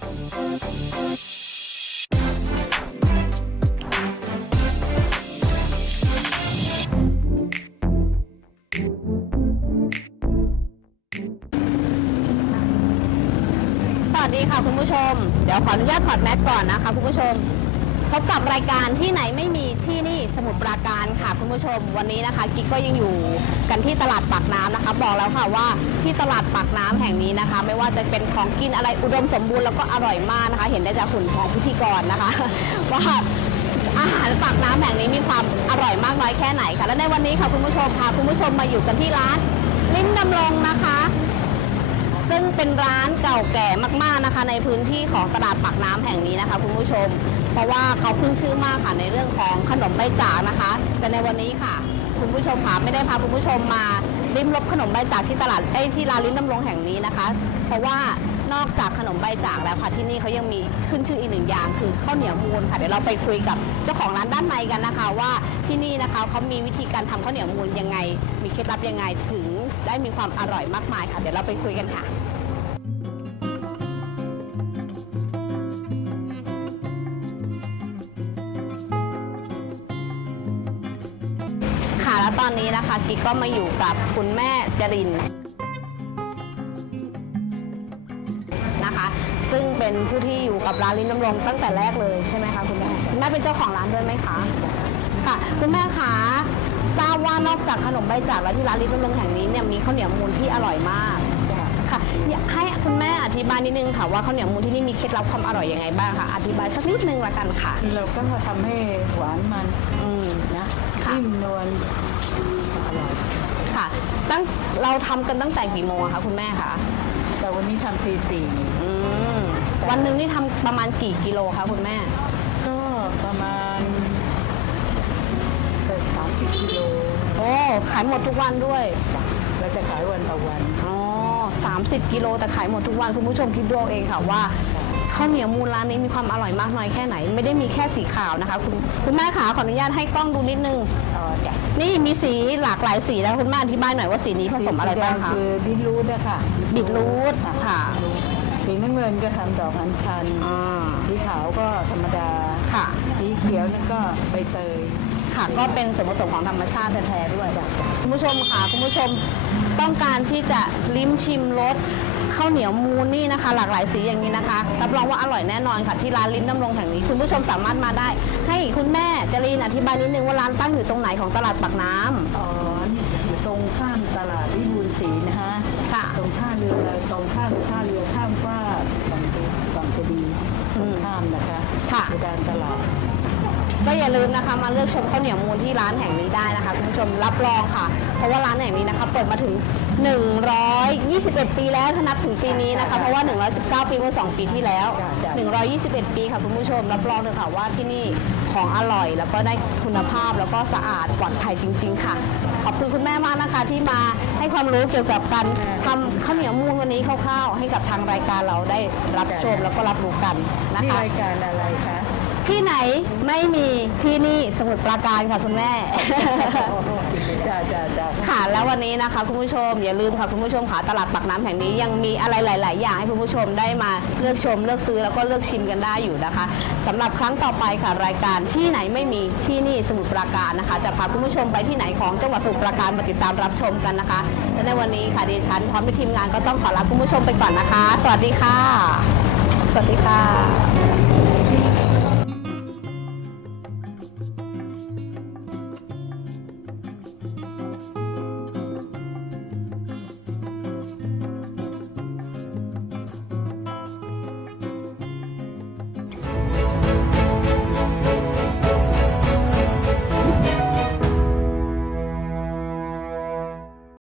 สวัสดีค่ะคุณผู้ชม เดี๋ยวขออนุญาตถอดแมสก่อนนะคะคุณผู้ชม พบกับรายการที่ไหนไม่มีที่นี่สมุทรปราการค่ะคุณผู้ชมวันนี้นะคะกิ๊กก็ยังอยู่กันที่ตลาดปากน้ำนะคะ บอกแล้วค่ะว่าที่ตลาดปากน้ำแห่งนี้นะคะ ไม่ว่าจะเป็นของกินอะไรอุดมสมบูรณ์แล้วก็อร่อยมากนะคะ เห็นได้จากหุ่นของพิธีกรนะคะ ว่าอาหารปากน้ำแห่งนี้มีความอร่อยมากน้อยแค่ไหนค่ะและในวันนี้ค่ะคุณผู้ชมพาคุณผู้ชมมาอยู่กันที่ร้านลิ้มดำรงนะคะ ซึ่งเป็นร้านเก่าแก่มากๆนะคะ ในพื้นที่ของตลาดปากน้ำแห่งนี้นะคะคุณผู้ชม เพราะว่าเขาขึ้นชื่อมากค่ะในเรื่องของขนมใบจากนะคะ แต่ในวันนี้ค่ะ คุณผู้ชมค่ะไม่ได้พาคุณผู้ชมมาริมรสขนมใบจากที่ตลาดเอ้ที่ร้านลิ้นน้ำลงแห่งนี้นะคะ เพราะว่านอกจากขนมใบจากแล้วค่ะที่นี่เขายังมีขึ้นชื่ออีกหนึ่งอย่าง คือข้าวเหนียวมูลค่ะเดี๋ยวเราไปคุยกับเจ้าของร้านด้านในกันนะคะ ว่าที่นี่นะคะเขามีวิธีการทำข้าวเหนียวมูลยังไง มีเคล็ดลับยังไงถึงได้มีความอร่อยมากมายค่ะ เดี๋ยวเราไปคุยกันค่ะ ตอนนี้นะคะกิ๊กก็มาอยู่กับคุณแม่จรินนะคะ ซึ่งเป็นผู้ที่อยู่กับร้านลิ้นน้ำลงตั้งแต่แรกเลยใช่ไหมคะคุณแม่คุณแม่เป็นเจ้าของร้านด้วยไหมคะค่ะ คุณแม่คะทราบว่านอกจากขนมใบจากแล้วที่ร้านลิ้นน้ำลงแห่งนี้เนี่ยมีข้าวเหนียวมูลที่อร่อยมาก ค่ะอยากให้คุณแม่อธิบายนิดนึงค่ะว่าข้าวเหนียวมูลที่นี่มีเคล็ดลับความอร่อยยังไงบ้างคะอธิบายสักนิดนึงละกันค่ะ เราก็ทำให้หวานมันอืมนะค่ะนิ่มนวลอร่อยค่ะ ตั้งเราทำกันตั้งแต่กี่โมงอะคะคุณแม่คะแต่วันนี้ทำตีสี่อืมวันหนึ่งนี่ทำประมาณกี่กิโลคะคุณแม่ ก็ประมาณสามสิบกิโลโอ้ขายหมดทุกวันด้วย เราจะขายวันต่อวัน อ๋อ สามสิบกิโลแต่ขายหมดทุกวันคุณผู้ชมคิดดูเอาเองค่ะว่าข้าวเหนียวมูลร้านนี้มีความอร่อยมากน้อยแค่ไหน ไม่ได้มีแค่สีขาวนะคะ คุณคุณแม่ขาขออนุญาตให้กล้องดูนิดนึงอ๋อจ้ะนี่มีสีหลากหลายสีแล้วคุณแม่อธิบายหน่อยว่าสีนี้ผสมอะไรบ้างสีแดคะคือบิทรูทนะคะบีทรูทค่ะ สีน้ำเงินก็ทำดอกอัญชันอ่า สีขาวก็ธรรมดาค่ะ สีเขียวนั่นก็ใบเตย ค่ะ ก็เป็นส่วนผสมของธรรมชาติแท้ๆด้วยคุณผู้ชมค่ะคุณผู้ชมต้องการที่จะลิ้มชิมรสข้าวเหนียวมูนนี่นะคะ หลากหลายสีอย่างนี้นะคะรับรองว่าอร่อยแน่นอนค่ะที่ร้านลิ้มน้ำลงแห่งนี้คุณผู้ชมสามารถมาได้ ให้คุณแม่จรีนอธิบายนิดนึงว่าร้านตั้งอยู่ตรงไหนของตลาดปากน้ำอ๋ออยู่ตรงข้ามตลาดวิบูลย์ศรีนะฮะค่ะ ตรงท่าเรือตรงข้ามท่าเรือข้ามฟ้ากบางปีบางกะดีตรงข้ามนะคะค่ะ อยู่ด้านตลาด ก็อย่าลืมนะคะมาเลือกชมข้าวเหนียวมูลที่ร้านแห่งนี้ได้นะคะคุณผู้ชมรับรองค่ะ เพราะว่าร้านแห่งนี้นะคะเปิดมาถึง 121 ปีแล้วถ้านับถึงปีนี้นะคะ เพราะว่า 119 ปีเมื่อ 2 ปีที่แล้ว 121 ปีค่ะคุณผู้ชม รับรองเลยค่ะว่าที่นี่ของอร่อย แล้วก็ได้คุณภาพแล้วก็สะอาดปลอดภัยจริง ๆ ค่ะ ขอบคุณคุณแม่มากนะคะที่มาให้ความรู้เกี่ยวกับการทำข้าวเหนียวมูลวันนี้คร่าวๆให้กับทางรายการเราได้รับชมแล้วก็รับรู้กันนะนี่คะรายการอะไรคะ ที่ไหนไม่มีที่นี่สมุทรปราการค่ะคุณแม่ จ้าจ้าจ้าค่ะ แล้ววันนี้นะคะคุณผู้ชมอย่าลืมค่ะคุณผู้ชมค่ะตลาดปากน้ำแห่งนี้ยังมีอะไรหลาย ๆ อย่างให้คุณผู้ชมได้มาเลือกชม เลือกซื้อแล้วก็เลือกชิมกันได้อยู่นะคะสำหรับครั้งต่อไปค่ะรายการที่ไหนไม่มีที่นี่สมุทรปราการนะคะ จะพาคุณผู้ชมไปที่ไหนของจังหวัดสมุทรปราการมาติดตามรับชมกันนะคะและในวันนี้ค่ะดิฉันพร้อมด้วยทีมงานก็ต้องขอลาคุณผู้ชมไปก่อนนะคะ สวัสดีค่ะ สวัสดีค่ะ